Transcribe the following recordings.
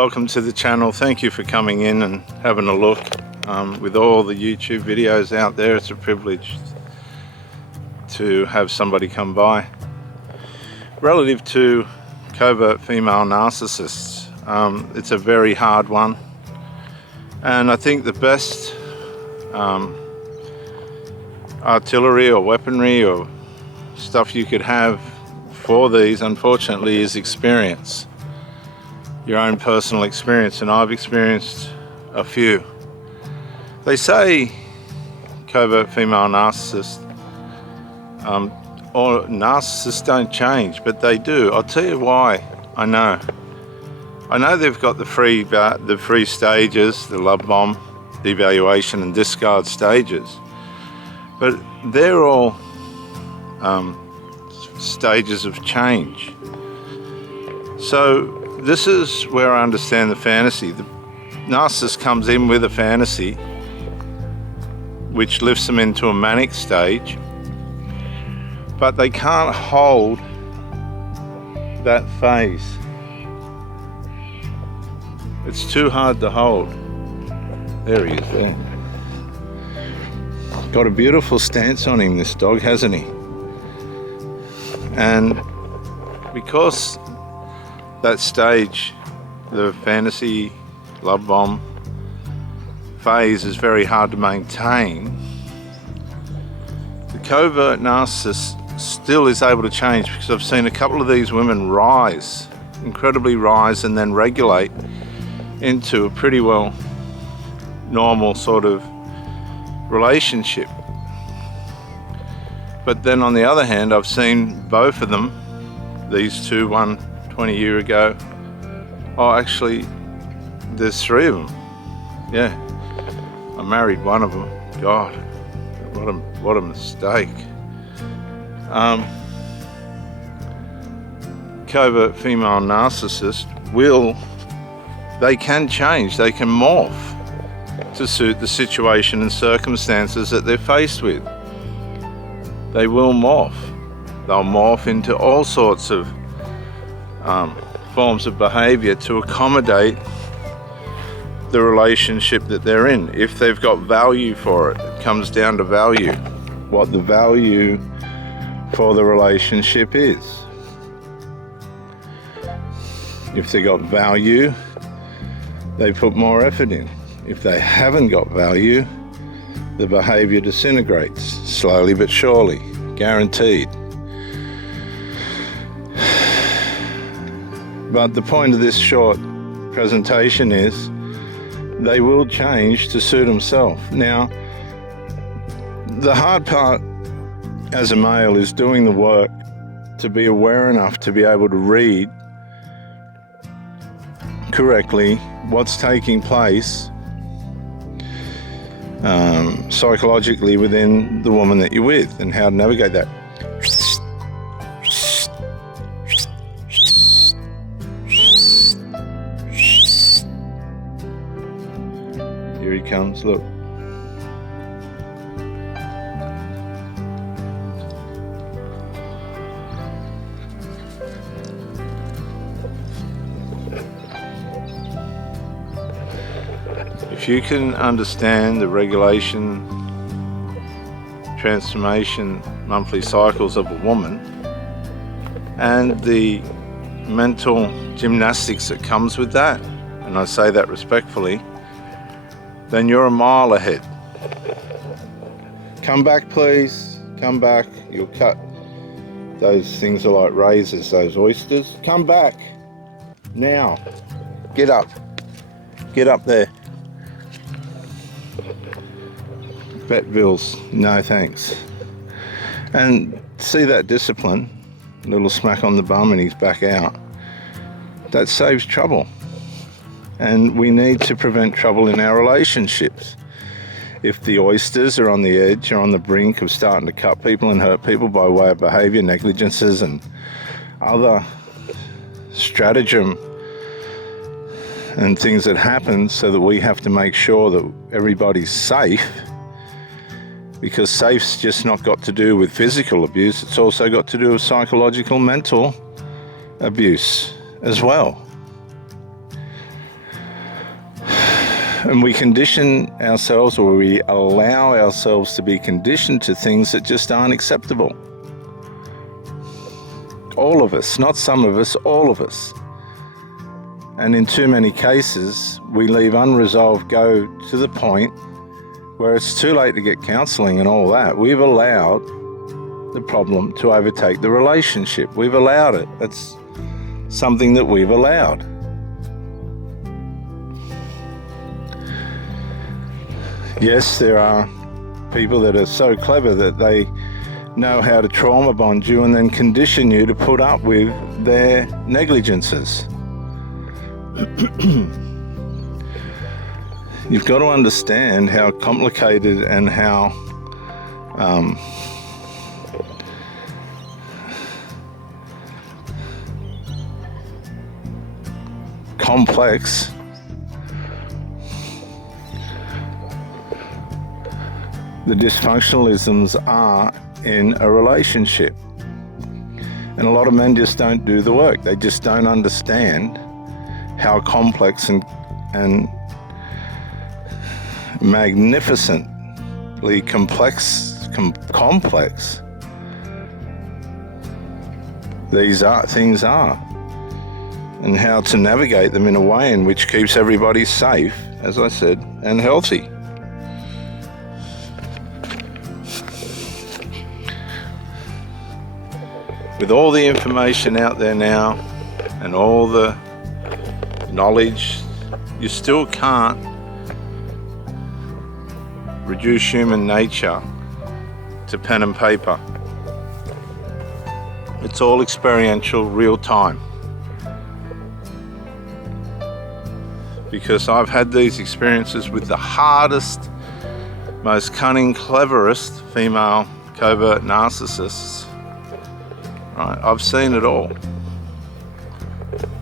welcome to the channel. Thank you for coming in and having a look. With all the YouTube videos out there, it's a privilege to have somebody come by. Relative to covert female narcissists, it's a very hard one, and I think the best artillery or weaponry or stuff you could have for these, unfortunately, is experience. Your own personal experience, and I've experienced a few. They say covert female narcissists or narcissists don't change, but they do. I'll tell you why. I know they've got the three stages, the love bomb, devaluation and discard stages, but they're all stages of change. So this is where I understand the fantasy. The narcissist comes in with a fantasy which lifts them into a manic stage, but they can't hold that phase. It's too hard to hold. There he is there. Got a beautiful stance on him, this dog, hasn't he? And because that stage, the fantasy love bomb phase, is very hard to maintain, the covert narcissist still is able to change, because I've seen a couple of these women rise, incredibly rise, and then regulate into a pretty well normal sort of relationship. But then on the other hand, I've seen both of them, these two, one 20 years ago. Oh, actually, there's three of them. Yeah, I married one of them. God, what a mistake. Covert female narcissist they can change, they can morph to suit the situation and circumstances that they're faced with. They will morph. They'll morph into all sorts of forms of behavior to accommodate the relationship that they're in. If they've got value for it, it comes down to value, what the value for the relationship is. If they got value, they put more effort in. If they haven't got value, the behavior disintegrates, slowly but surely, guaranteed. But the point of this short presentation is they will change to suit themselves. Now, the hard part as a male is doing the work to be aware enough to be able to read correctly what's taking place psychologically within the woman that you're with, and how to navigate that. Here he comes, look. If you can understand the regulation, transformation, monthly cycles of a woman, and the mental gymnastics that comes with that, and I say that respectfully, then you're a mile ahead. Come back, please. Come back. You'll cut. Those things are like razors, those oysters. Come back. Now. Get up. Get up there. Vet bills, no thanks. And see that discipline, a little smack on the bum and he's back out. That saves trouble. And we need to prevent trouble in our relationships. If the oysters are on the edge or on the brink of starting to cut people and hurt people by way of behavior, negligences and other stratagem and things that happen, so that we have to make sure that everybody's safe, because safe's just not got to do with physical abuse, it's also got to do with psychological, mental abuse as well. And we condition ourselves, or we allow ourselves to be conditioned to things that just aren't acceptable. All of us, not some of us, all of us. And in too many cases, we leave unresolved go to the point where it's too late to get counselling and all that. We've allowed the problem to overtake the relationship. We've allowed it. That's something that we've allowed. Yes, there are people that are so clever that they know how to trauma bond you and then condition you to put up with their negligences. You've got to understand how complicated and how complex the dysfunctionalisms are in a relationship. And a lot of men just don't do the work. They just don't understand how complex and magnificently complex these things are, and how to navigate them in a way in which keeps everybody safe, as I said, and healthy. With all the information out there now and all the knowledge, you still can't reduce human nature to pen and paper. It's all experiential, real time. Because I've had these experiences with the hardest, most cunning, cleverest female covert narcissists. Right? I've seen it all.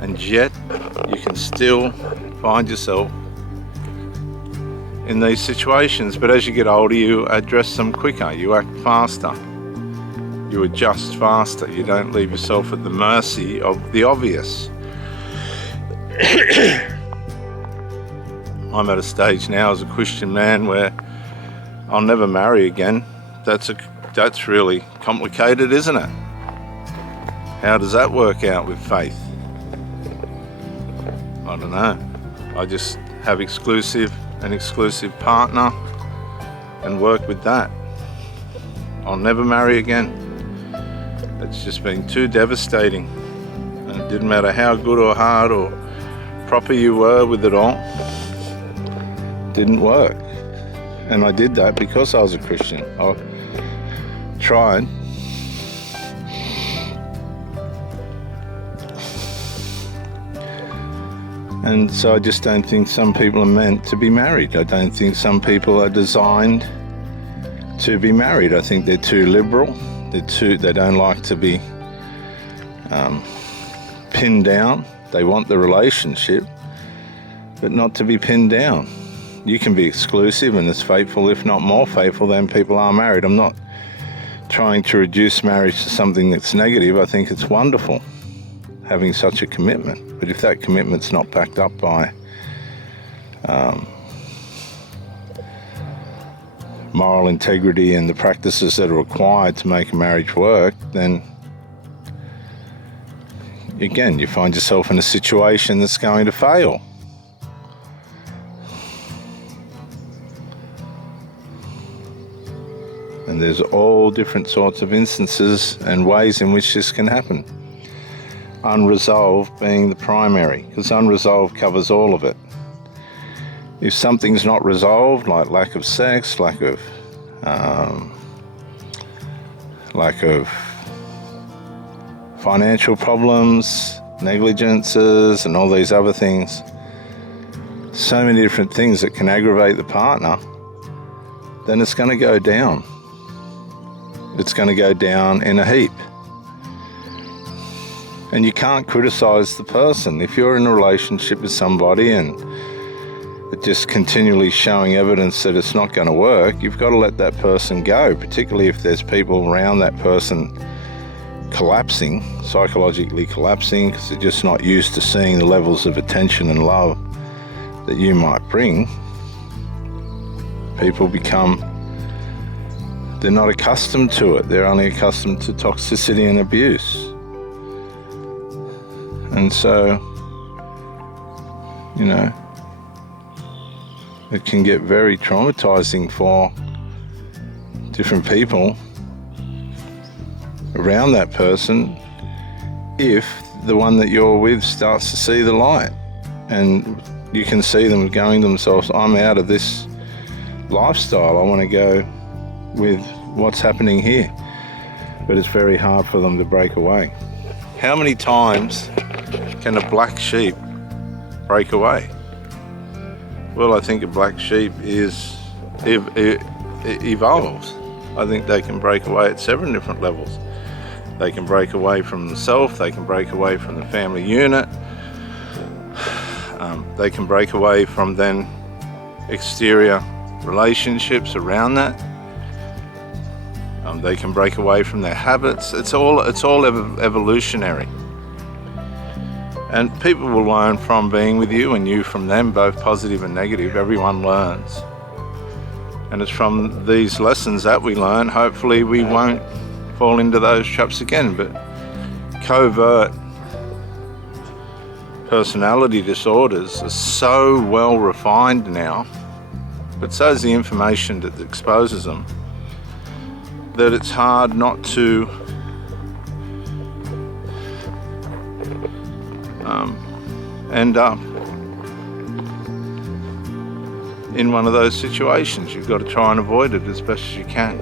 And yet, you can still find yourself in these situations. But as you get older, you address them quicker, you act faster, you adjust faster, you don't leave yourself at the mercy of the obvious. I'm at a stage now as a Christian man where I'll never marry again. That's really complicated, isn't it? How does that work out with faith? I don't know. I just have an exclusive partner and work with that. I'll never marry again. It's just been too devastating. And it didn't matter how good or hard or proper you were with it all. It didn't work. And I did that because I was a Christian. I tried. And so I just don't think some people are meant to be married. I don't think some people are designed to be married. I think they're too liberal. They don't like to be pinned down. They want the relationship, but not to be pinned down. You can be exclusive and as faithful, if not more faithful, than people are married. I'm not trying to reduce marriage to something that's negative. I think it's wonderful having such a commitment. But if that commitment's not backed up by moral integrity and the practices that are required to make a marriage work, then again, you find yourself in a situation that's going to fail. And there's all different sorts of instances and ways in which this can happen. Unresolved being the primary, because unresolved covers all of it. If something's not resolved, like lack of sex, lack of financial problems, negligences, and all these other things, so many different things that can aggravate the partner, then it's going to go down. It's going to go down in a heap. And you can't criticize the person. If you're in a relationship with somebody and it's just continually showing evidence that it's not going to work, you've got to let that person go, particularly if there's people around that person collapsing, psychologically collapsing, because they're just not used to seeing the levels of attention and love that you might bring. People become, they're not accustomed to it. They're only accustomed to toxicity and abuse. And so, you know, it can get very traumatizing for different people around that person if the one that you're with starts to see the light, and you can see them going themselves, I'm out of this lifestyle, I want to go with what's happening here. But it's very hard for them to break away. How many times can a black sheep break away? Well, I think a black sheep evolves. I think they can break away at 7 different levels. They can break away from the self, they can break away from the family unit, they can break away from then exterior relationships around that. They can break away from their habits. It's all evolutionary. And people will learn from being with you and you from them, both positive and negative. Everyone learns. And it's from these lessons that we learn, hopefully we won't fall into those traps again. But covert personality disorders are so well refined now, but so is the information that exposes them, that it's hard not to end up in one of those situations. You've got to try and avoid it as best as you can.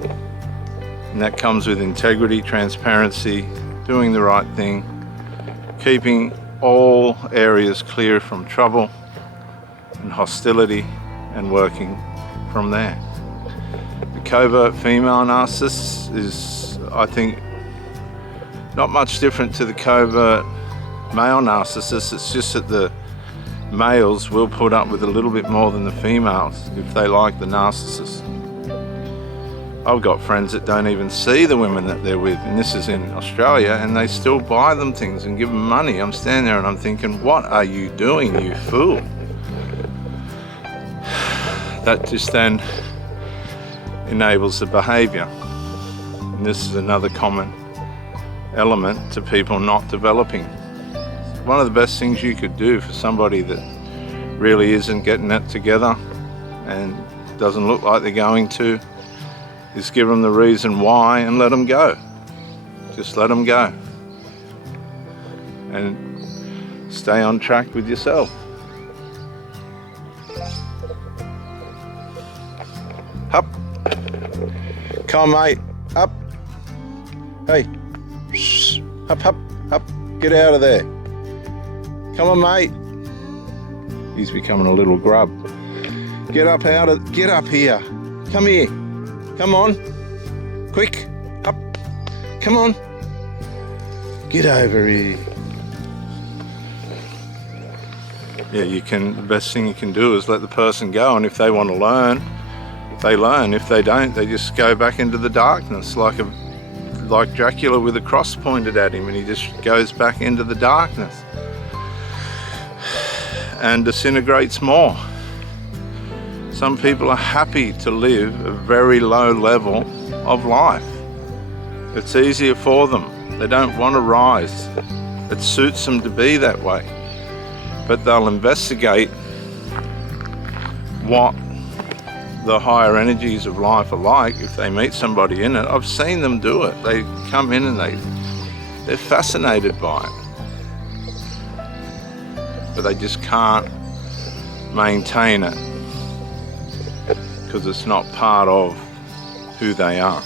And that comes with integrity, transparency, doing the right thing, keeping all areas clear from trouble and hostility, and working from there. The covert female narcissist is, I think, not much different to the covert male narcissist. It's just that the males will put up with a little bit more than the females if they like the narcissist. I've got friends that don't even see the women that they're with, and this is in Australia, and they still buy them things and give them money. I'm standing there and I'm thinking, what are you doing, you fool? That just then enables the behavior. And this is another common element to people not developing. One of the best things you could do for somebody that really isn't getting it together and doesn't look like they're going to is give them the reason why and let them go. Just let them go. And stay on track with yourself. Up. Come on, mate. Up. Hey. Up, up, up. Get out of there. Come on, mate. He's becoming a little grub. Get up here. Come here. Come on. Quick. Up. Come on. Get over here. Yeah, the best thing you can do is let the person go, and if they want to learn, they learn. If they don't, they just go back into the darkness, like Dracula with a cross pointed at him, and he just goes back into the darkness and disintegrates more. Some people are happy to live a very low level of life. It's easier for them. They don't want to rise. It suits them to be that way. But they'll investigate what the higher energies of life are like if they meet somebody in it. I've seen them do it. They come in and they're fascinated by it. But they just can't maintain it because it's not part of who they are.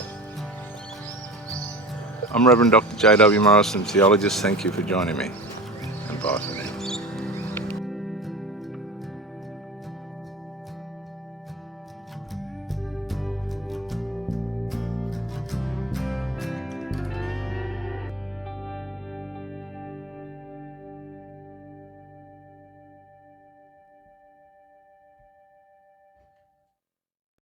I'm Reverend Dr. J.W. Morrison, theologist. Thank you for joining me, and bye for now.